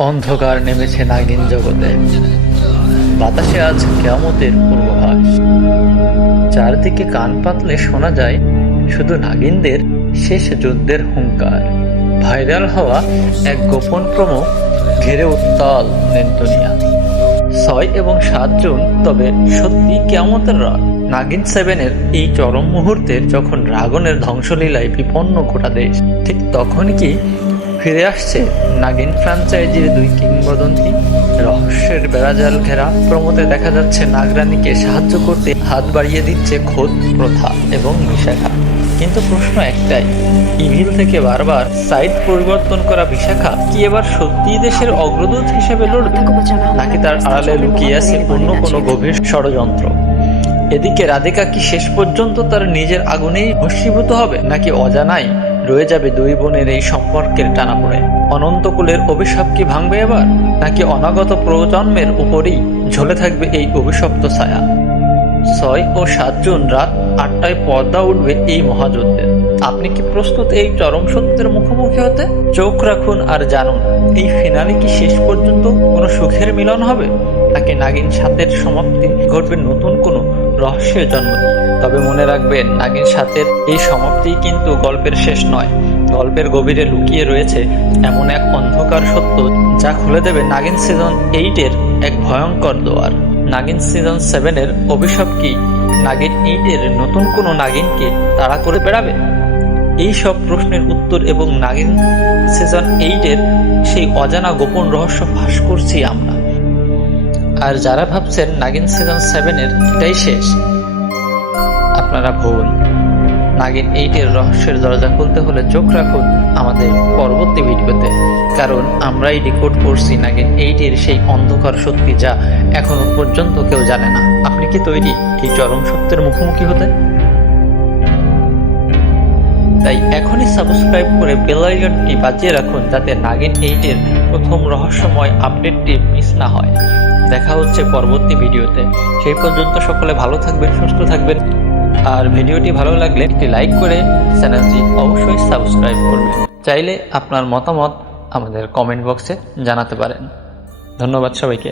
অন্ধকার নেমেছে নাগিন জগতে, বাতাসে আজ কিয়ামতের পূর্বাভাস। চারদিকে কান পাতলে শোনা যায় শুধু নাগিনদের শেষ যুদ্ধের হুঙ্কার। ভাইরাল হওয়া এক গোপন প্রোমো ঘিরে উত্তাল নেট দুনিয়া। 6 এবং 7 জুন তবে সত্যি কিয়ামতের রাত। নাগিন 7-এর এই চরম মুহূর্তে যখন ড্রাগনের ধ্বংসলীলায় বিপন্ন গোটা দেশ, ঠিক তখন কি ফিরে আসছে নাগিন ফ্র্যাঞ্চাইজির 2 কিংবদন্তি? রহস্যের বেড়াজাল ঘেরা প্রমোতে দেখা যাচ্ছে নাগরানীকে সাহায্য করতে হাত বাড়িয়ে দিচ্ছে খোদ প্রথা এবং বিশাখা। কিন্তু প্রশ্ন একটাই, ইভিল থেকে বারবার সাইড পরিবর্তন করা বিশাখা কি এবার সত্যিই দেশের অগ্রদূত হিসেবে লড়বে, নাকি তার আড়ালে লুকিয়ে আছে অন্য কোনো গভীর ষড়যন্ত্র? এদিকে রাধিকা কি শেষ পর্যন্ত তার নিজের আগুনেই ভস্মীভূত হবে, নাকি অজানায় রয়ে যাবে 2 বোনের এই সম্পর্কের টানাপোড়ে? অনন্তকুলের অভিশাপ কি ভাঙবে এবার, নাকি অনাগত প্রজন্মের উপরেই ঝুলে থাকবে এই অভিশপ্ত ছায়া? 6 ও 7 জুন রাত 8টায় পর্দা উঠবে এই মহাযুদ্ধের। আপনি কি প্রস্তুত এই চরম সত্যের মুখোমুখি হতে? চোখ রাখুন আর জানুন, এই ফিনালে কি শেষ পর্যন্ত কোনো সুখের মিলন হবে, নাকি নাগিন 7-এর সমাপ্তি ঘটবে নতুন কোনো রহস্যের জন্ম দিয়ে? তবে মনে রাখবেন, নাগিন 7-এর এই সমাপ্তি কিন্তু গল্পের শেষ নয়। গল্পের গভীরে লুকিয়ে রয়েছে এমন এক অন্ধকার সত্য যা খুলে দেবে নাগিন সিজন 8-এর এক ভয়ঙ্কর দুয়ার। নাগিন সিজন 7-এর অভিশাপ কি নাগিন 8-এর নতুন কোনো নাগিনকে তাড়া করে বেড়াবে? এই সব প্রশ্নের উত্তর এবং নাগিন সিজন 8-এর সেই অজানা গোপন রহস্য ফাঁস করছি আমরা। আর যারা ভাবছেন নাগিন সিজন 7-এর এটাই শেষ, আপনারা ভুল। নাগিন 8-এর রহস্যের দরজা খুলতে হলে চোখ রাখুন আমাদের পরবর্তী ভিডিওতে, কারণ আমরাই ডিকোড করছি নাগিন 8-এর সেই অন্ধকার সত্যি যা এখনো পর্যন্ত কেউ জানে না। আপনি কি তৈরি এই চরম সত্যের মুখোমুখি হতে? তাই এখনই সাবস্ক্রাইব করে বেল আইকনটি বাজিয়ে রাখুন, যাতে নাগিন 8-এর প্রথম রহস্যময় আপডেটটি মিস না হয়। দেখা হচ্ছে পরবর্তী ভিডিওতে। সেই পর্যন্ত সকলে ভালো থাকবেন, সুস্থ থাকবেন। আর ভিডিওটি ভালো লাগলে একটি লাইক করে চ্যানেলটি অবশ্যই সাবস্ক্রাইব করবেন। চাইলে আপনার মতামত আমাদের কমেন্ট বক্সে জানাতে পারেন। ধন্যবাদ সবাইকে।